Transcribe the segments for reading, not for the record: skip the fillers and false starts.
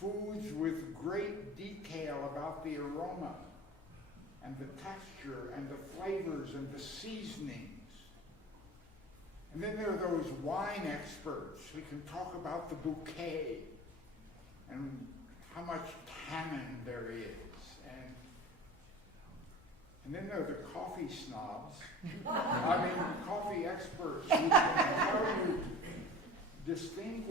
foods with great detail about the aroma and the texture and the flavors and the seasonings. And then there are those wine experts who can talk about the bouquet and how much tannin there is. And then there are the coffee snobs, coffee experts who can tell you distinct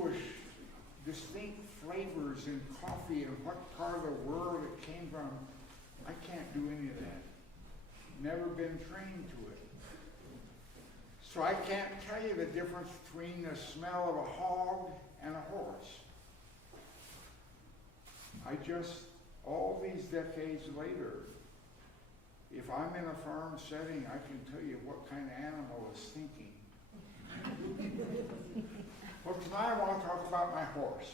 flavors in coffee and what part of the world it came from. I can't do any of that. Never been trained to it. So I can't tell you the difference between the smell of a hog and a horse. All these decades later, if I'm in a farm setting, I can tell you what kind of animal is thinking. Well, tonight I want to talk about my horse.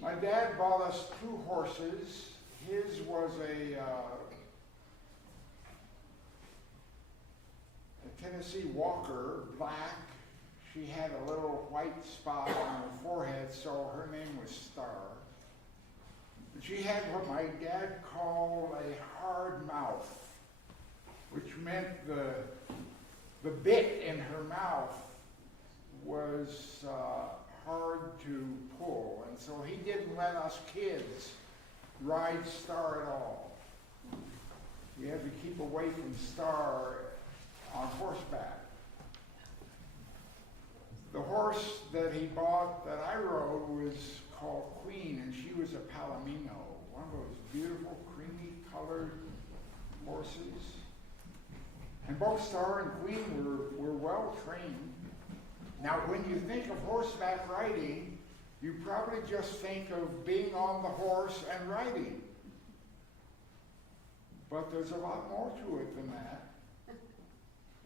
My dad bought us 2 horses. His was a Tennessee Walker, black. She had a little white spot on her forehead, so her name was Star. And she had what my dad called a hard mouth, which meant the bit in her mouth was hard to pull. And so he didn't let us kids ride Star at all. We had to keep away from Star on horseback. The horse that he bought that I rode was called Queen, and she was a Palomino, one of those beautiful creamy colored horses. And both Star and Queen were well trained. Now when you think of horseback riding, you probably just think of being on the horse and riding. But there's a lot more to it than that.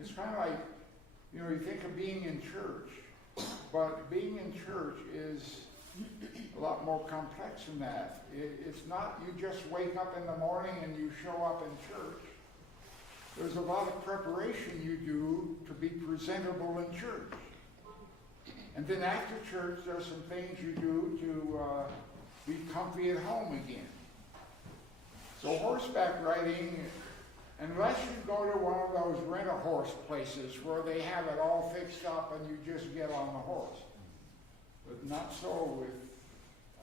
It's kind of like, you think of being in church, but being in church is a lot more complex than that. It's not you just wake up in the morning and you show up in church. There's a lot of preparation you do to be presentable in church. And then after church, there's some things you do to be comfy at home again. So horseback riding, unless you go to one of those rent-a-horse places where they have it all fixed up and you just get on the horse. But not so with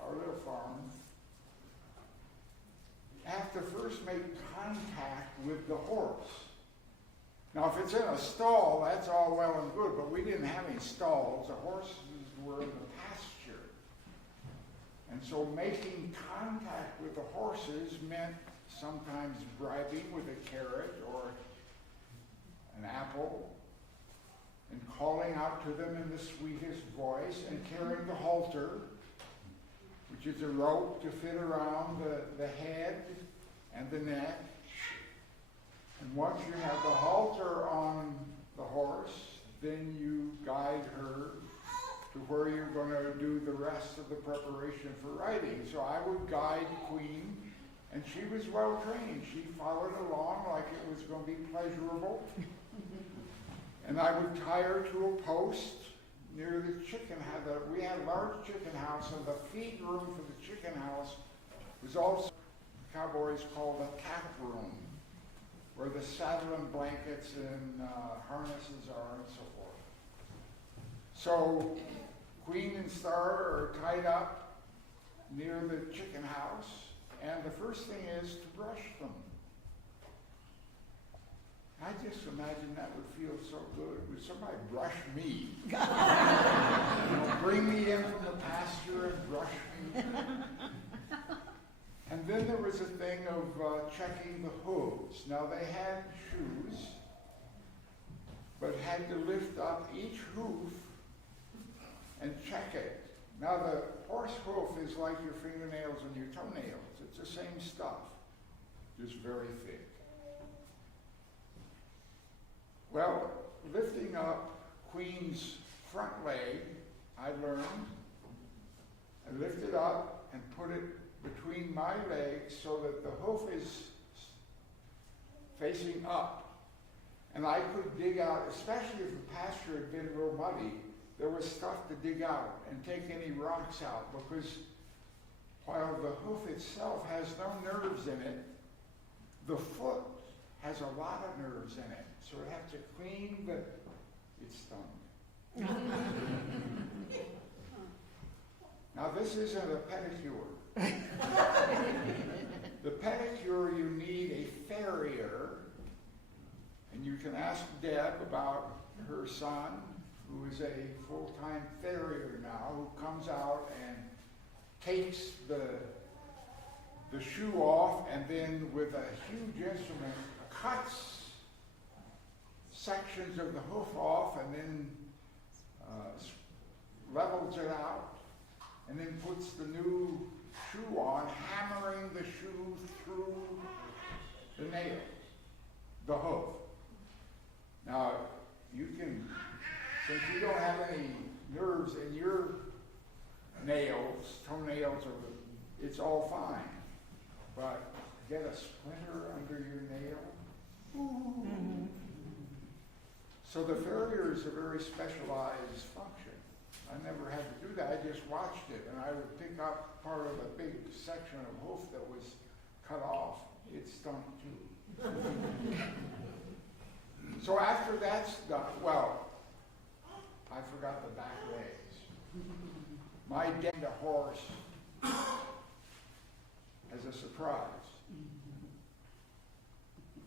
our little farm. You have to first make contact with the horse. Now, if it's in a stall, that's all well and good, but we didn't have any stalls. The horses were in the pasture. And so making contact with the horses meant sometimes bribing with a carrot or an apple, and calling out to them in the sweetest voice, and carrying the halter, which is a rope to fit around the head and the neck. And once you have the halter on the horse, then you guide her to where you're going to do the rest of the preparation for riding. So I would guide Queen, and she was well trained. She followed along like it was going to be pleasurable. And I would tie her to a post near the chicken house. We had a large chicken house, and the feed room for the chicken house was also, cowboys called a cap room, where the saddle and blankets and harnesses are and so forth. So Queen and Star are tied up near the chicken house, and the first thing is to brush them. I just imagine that would feel so good. Would somebody brush me? Bring me in from the pasture and brush me. And then there was a thing of checking the hooves. Now they had shoes, but had to lift up each hoof and check it. Now the horse hoof is like your fingernails and your toenails. It's the same stuff, just very thick. Well, lifting up Queen's front leg, I learned. I lifted up and put it between my legs so that the hoof is facing up. And I could dig out, especially if the pasture had been real muddy, there was stuff to dig out and take any rocks out, because while the hoof itself has no nerves in it, the foot has a lot of nerves in it. So we have to clean the, it's done. Now this isn't a pedicure. The pedicure, you need a farrier, and you can ask Deb about her son, who is a full-time farrier now, who comes out and takes the shoe off, and then with a huge instrument cuts sections of the hoof off, and then levels it out, and then puts the new shoe on, hammering the shoe through the nails, the hoof. Now, you can, since you don't have any nerves in your nails, toenails, or it's all fine. But get a splinter under your nail. Mm-hmm. So the farrier is a very specialized function. I never had to do that. I just watched it, and I would pick up part of a big section of hoof that was cut off. It stunk too. So after that's done, well, I forgot the back legs. My dad, a horse, as a surprise.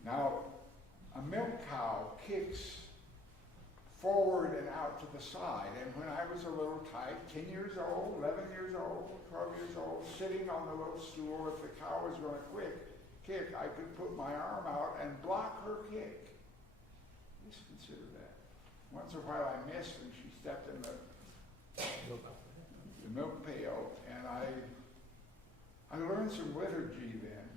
Now, a milk cow kicks forward and out to the side. And when I was a little tyke, 10 years old, 11 years old, 12 years old, sitting on the little stool, if the cow was going to kick, I could put my arm out and block her kick. Just consider that. Once in a while I missed and she stepped in the milk pail, and I learned some liturgy then.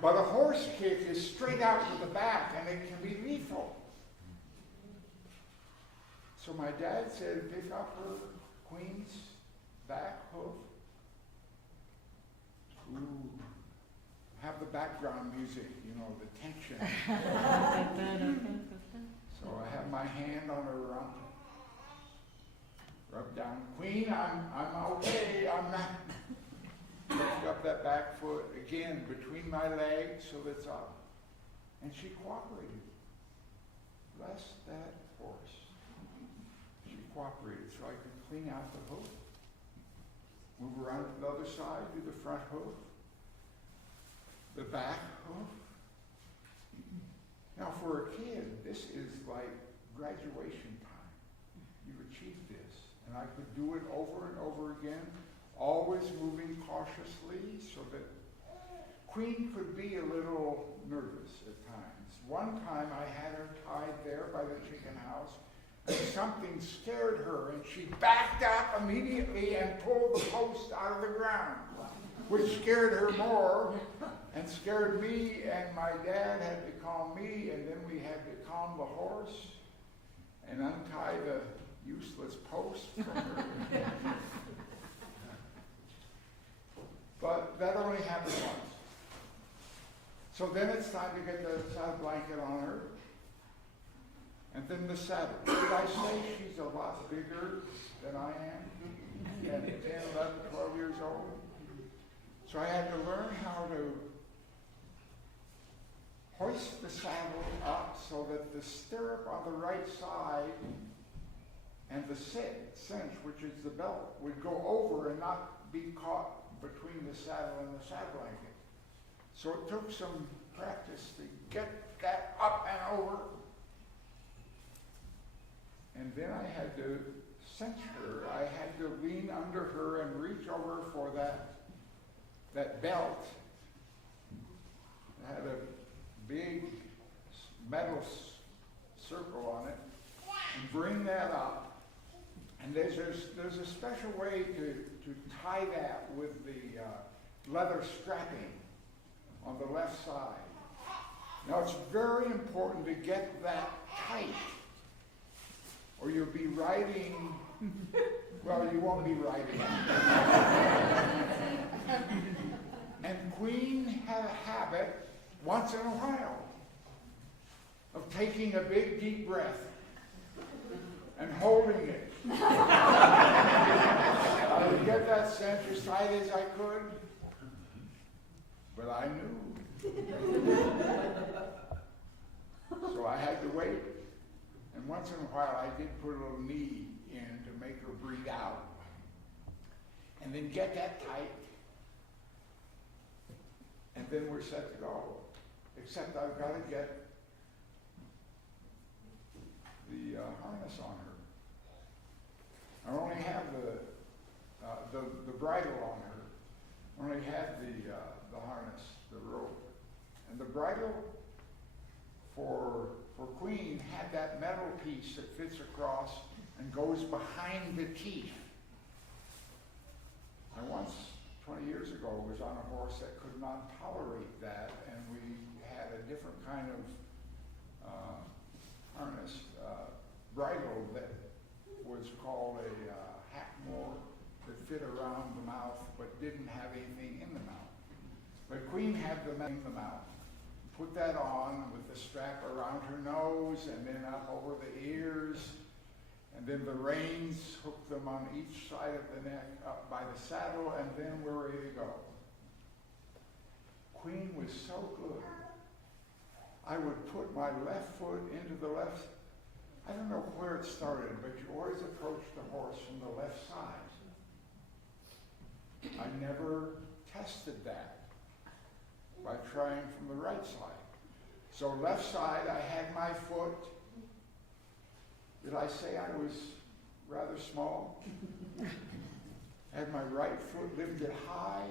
But a horse kick is straight out to the back, and it can be lethal. So my dad said, pick up her queen's back hoof. Ooh, have the background music, you know, the tension. So I have my hand on her rump. Rub down, Queen, I'm okay, I'm not. Lift up that back foot again between my legs so that's up. And she cooperated. Bless that horse. She cooperated so I could clean out the hoof. Move around to the other side, do the front hoof. The back hoof. Now for a kid, this is like graduation time. You achieved this. And I could do it over and over again, always moving cautiously so that Queen could be a little nervous at times. One time I had her tied there by the chicken house, and something scared her, and she backed up immediately and pulled the post out of the ground, which scared her more and scared me, and my dad had to calm me, and then we had to calm the horse and untie the useless post from her. But that only happened once. So then it's time to get the saddle blanket on her. And then the saddle. Did I say she's a lot bigger than I am? At 10, 11, 12 years old. So I had to learn how to hoist the saddle up so that the stirrup on the right side and the cinch, which is the belt, would go over and not be caught between the saddle and the saddle blanket. So it took some practice to get that up and over. And then I had to cinch her. I had to lean under her and reach over for that belt. It had a big metal circle on it, and bring that up. And there's a special way to tie that with the leather strapping on the left side. Now it's very important to get that tight, or you'll be riding, well, you won't be riding. And Queen had a habit, once in a while, of taking a big deep breath and holding it. best center side as I could, but I knew. So I had to wait. And once in a while I did put a little knee in to make her breathe out. And then get that tight. And then we're set to go. Except I've got to get the harness on her. I only have the bridle on her. I only had the harness, the rope. And the bridle for Queen had that metal piece that fits across and goes behind the teeth. I once, 20 years ago, was on a horse that could not tolerate that, and we had a different kind of harness, bridle that was called a hackmore that fit around the mouth but didn't have anything in the mouth. But Queen had the in the mouth. Put that on with the strap around her nose and then up over the ears, and then the reins, hooked them on each side of the neck up by the saddle, and then we're ready to go. Queen was so good. I would put my left foot into the left. I don't know where it started, but you always approach the horse from the left side. I never tested that by trying from the right side. So left side, I had my foot. Did I say I was rather small? Had my right foot lifted high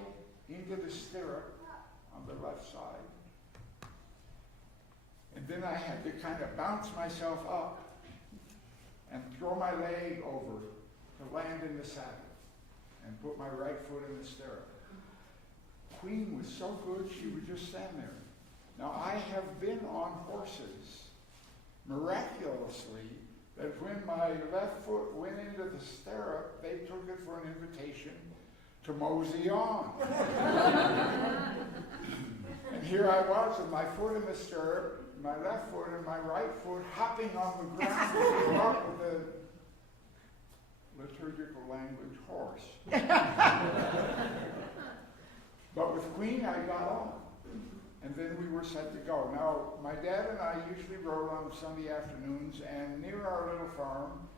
into the stirrup on the left side. And then I had to kind of bounce myself up and throw my leg over to land in the saddle and put my right foot in the stirrup. Queen was so good, she would just stand there. Now, I have been on horses, miraculously, that when my left foot went into the stirrup, they took it for an invitation to mosey on. And here I was with my foot in the stirrup, my left foot and my right foot hopping on the ground to keep up with the liturgical language horse. But with Queen, I got on. And then we were set to go. Now, my dad and I usually rode on Sunday afternoons, and near our little farm,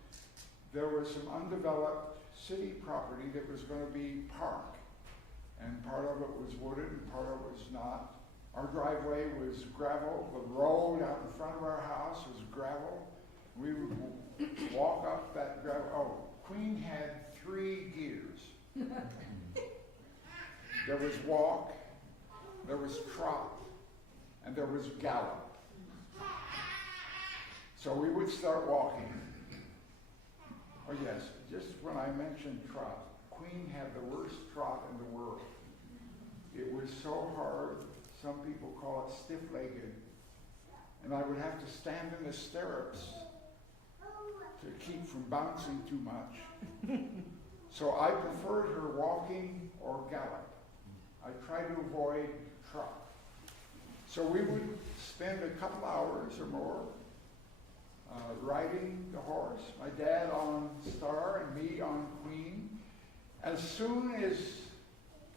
there was some undeveloped city property that was going to be park. And part of it was wooded and part of it was not. Our driveway was gravel. The road out in front of our house was gravel. We would walk up that gravel. Oh, Queen had 3 gears. There was walk, there was trot, and there was gallop. So we would start walking. Oh yes, just when I mentioned trot, Queen had the worst trot in the world. It was so hard, some people call it stiff-legged, and I would have to stand in the stirrups to keep from bouncing too much. So I preferred her walking or gallop. I tried to avoid trot. So we would spend a couple hours or more riding the horse, my dad on Star and me on Queen. As soon as